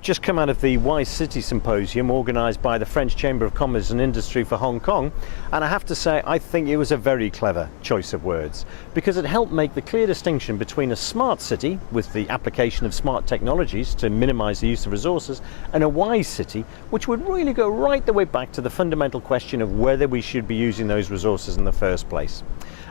I've just come out of the Wise City Symposium organised by the French Chamber of Commerce and Industry for Hong Kong, and I have to say I think it was a very clever choice of words, because it helped make the clear distinction between a smart city with the application of smart technologies to minimise the use of resources, and a wise city which would really go right the way back to the fundamental question of whether we should be using those resources in the first place.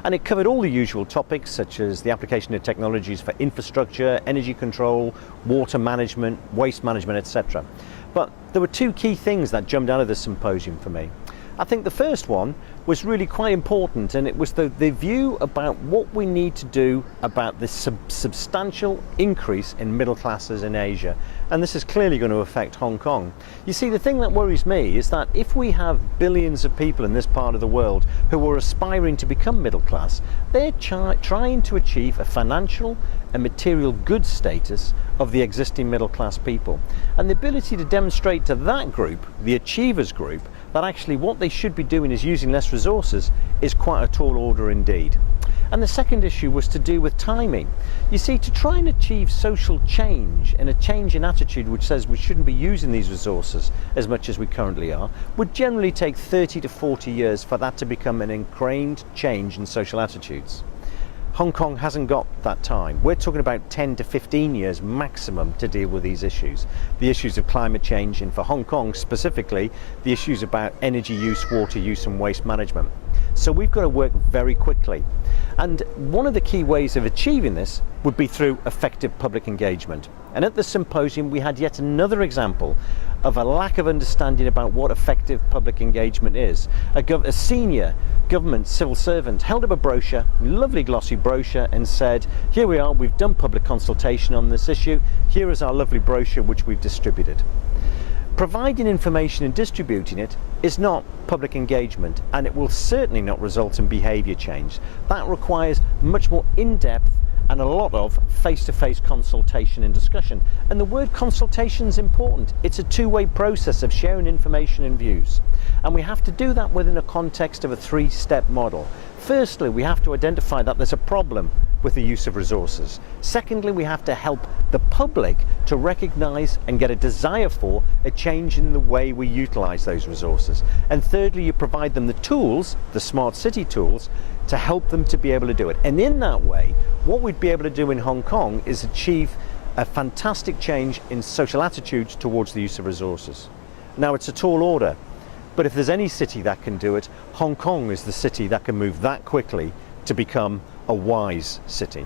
And it covered all the usual topics such as the application of technologies for infrastructure, energy control, water management, waste management, etc. But there were two key things that jumped out of the symposium for me. I think the first one was really quite important, and it was the view about what we need to do about this substantial increase in middle classes in Asia. And this is clearly going to affect Hong Kong. You see, the thing that worries me is that if we have billions of people in this part of the world who are aspiring to become middle class, they're trying to achieve a financial and material good status of the existing middle class people. And the ability to demonstrate to that group, the achievers group, that actually what they should be doing is using less resources is quite a tall order indeed. And the second issue was to do with timing. You see, to try and achieve social change and a change in attitude which says we shouldn't be using these resources as much as we currently are, would generally take 30 to 40 years for that to become an ingrained change in social attitudes. Hong Kong hasn't got that time. We're talking about 10 to 15 years maximum to deal with these issues. The issues of climate change, and for Hong Kong specifically, the issues about energy use, water use and waste management. So we've got to work very quickly. And one of the key ways of achieving this would be through effective public engagement. And at the symposium we had yet another example of a lack of understanding about what effective public engagement is. A senior government civil servant held up a brochure, lovely glossy brochure, and said, here we are, we've done public consultation on this issue, here is our lovely brochure which we've distributed. Providing information and distributing it is not public engagement, and it will certainly not result in behaviour change. That requires much more in-depth and a lot of face-to-face consultation and discussion. And the word consultation is important. It's a two-way process of sharing information and views. And we have to do that within a context of a three-step model. Firstly, we have to identify that there's a problem with the use of resources. Secondly, we have to help the public to recognise and get a desire for a change in the way we utilise those resources. And thirdly, you provide them the tools, the smart city tools, to help them to be able to do it. And in that way, what we'd be able to do in Hong Kong is achieve a fantastic change in social attitudes towards the use of resources. Now, it's a tall order, but if there's any city that can do it, Hong Kong is the city that can move that quickly to become a wise city.